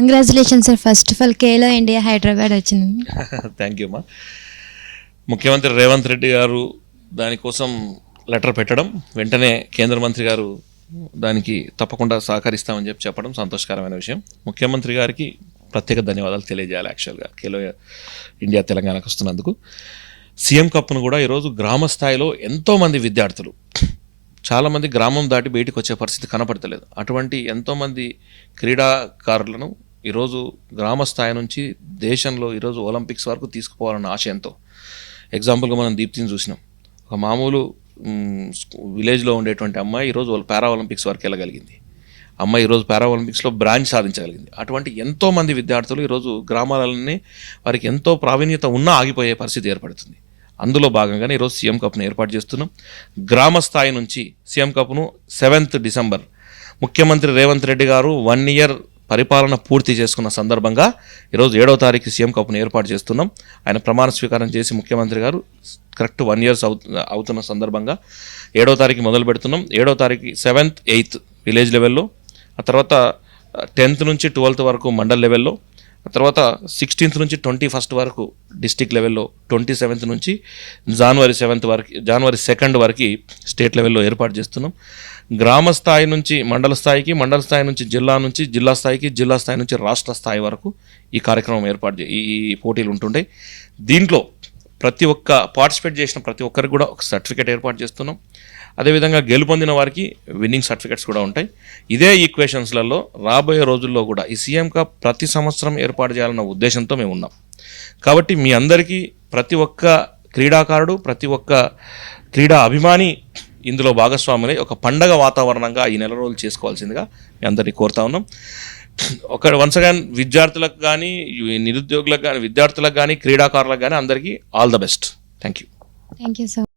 Congratulation sir. First of all Khelo India Hyderabad వచ్చింది. Thank you అమ్మా. ముఖ్యమంత్రి రేవంత్ రెడ్డి గారు దానికోసం లెటర్ పెట్టడం, వెంటనే కేంద్ర మంత్రి గారు దానికి తప్పకుండా సహకరిస్తామని చెప్పడం సంతోషకరమైన విషయం. ముఖ్యమంత్రి గారికి ప్రత్యేక ధన్యవాదాలు తెలియజేయాలి. యాక్చువల్గా ఖేలో ఇండియా తెలంగాణకు వస్తున్నందుకు. సీఎం కప్ను కూడా ఈరోజు గ్రామ స్థాయిలో ఎంతోమంది విద్యార్థులు, చాలామంది గ్రామం దాటి బయటకు వచ్చే పరిస్థితి కనపడతలేదు. అటువంటి ఎంతోమంది క్రీడాకారులను ఈరోజు గ్రామ స్థాయి నుంచి దేశంలో ఈరోజు ఒలింపిక్స్ వరకు తీసుకుపోవాలన్న ఆశయంతో, ఎగ్జాంపుల్గా మనం దీప్తిని చూసినాం. ఒక మామూలు విలేజ్లో ఉండేటువంటి అమ్మాయి ఈరోజు పారా ఒలింపిక్స్ వరకు వెళ్ళగలిగింది. అమ్మాయి ఈరోజు పారా ఒలింపిక్స్లో బ్రాంచ్ సాధించగలిగింది. అటువంటి ఎంతోమంది విద్యార్థులు ఈరోజు గ్రామాలన్నీ వారికి ఎంతో ప్రావీణ్యత ఉన్నా ఆగిపోయే పరిస్థితి ఏర్పడుతుంది. అందులో భాగంగానే ఈరోజు సీఎం కప్ను ఏర్పాటు చేస్తున్నాం. గ్రామ స్థాయి నుంచి సీఎం కప్ను 7th డిసెంబర్ ముఖ్యమంత్రి రేవంత్ రెడ్డి గారు 1 year పరిపాలన పూర్తి చేసుకున్న సందర్భంగా ఈరోజు 7వ తారీఖు సీఎం కప్ను ఏర్పాటు చేస్తున్నాం. ఆయన ప్రమాణ స్వీకారం చేసి ముఖ్యమంత్రి గారు కరెక్ట్ 1 year అవుతున్న సందర్భంగా 7వ తారీఖు మొదలు పెడుతున్నాం. 7వ తారీఖు 7th 8th విలేజ్ లెవెల్లో, ఆ తర్వాత 10th నుంచి 12th వరకు మండల్ లెవెల్లో, ఆ తర్వాత 16th నుంచి 21st వరకు డిస్టిక్ లెవెల్లో, 27th నుంచి జనవరి 2nd వరకు స్టేట్ లెవెల్లో ఏర్పాటు చేస్తున్నాం. గ్రామ స్థాయి నుంచి మండల స్థాయికి, మండల స్థాయి నుంచి జిల్లా స్థాయికి, జిల్లా స్థాయి నుంచి రాష్ట్ర స్థాయి వరకు ఈ కార్యక్రమం ఈ పోటీలు ఉంటుండే. దీంట్లో ప్రతి ఒక్క పార్టిసిపేట్ చేసిన ప్రతి ఒక్కరికి కూడా ఒక సర్టిఫికేట్ ఏర్పాటు చేస్తున్నాం. అదేవిధంగా గెలుపొందిన వారికి విన్నింగ్ సర్టిఫికేట్స్ కూడా ఉంటాయి. ఇదే ఈక్వేషన్స్లలో రాబోయే రోజుల్లో కూడా ఈ సీఎం కప్ ప్రతి సంవత్సరం ఏర్పాటు చేయాలన్న ఉద్దేశంతో మేము ఉన్నాం. కాబట్టి మీ అందరికీ ప్రతి ఒక్క క్రీడాకారుడు, ప్రతి ఒక్క క్రీడా అభిమాని ఇందులో భాగస్వాములై ఒక పండగ వాతావరణంగా ఈ నెల రోజులు చేసుకోవాల్సిందిగా మీ అందరినీ కోరుతా ఉన్నాం. వన్స్ అగైన్ విద్యార్థులకు కానీ, నిరుద్యోగులకు కానీ, విద్యార్థులకు కానీ, క్రీడాకారులకు కానీ అందరికీ all the best. Thank you. Thank you sir.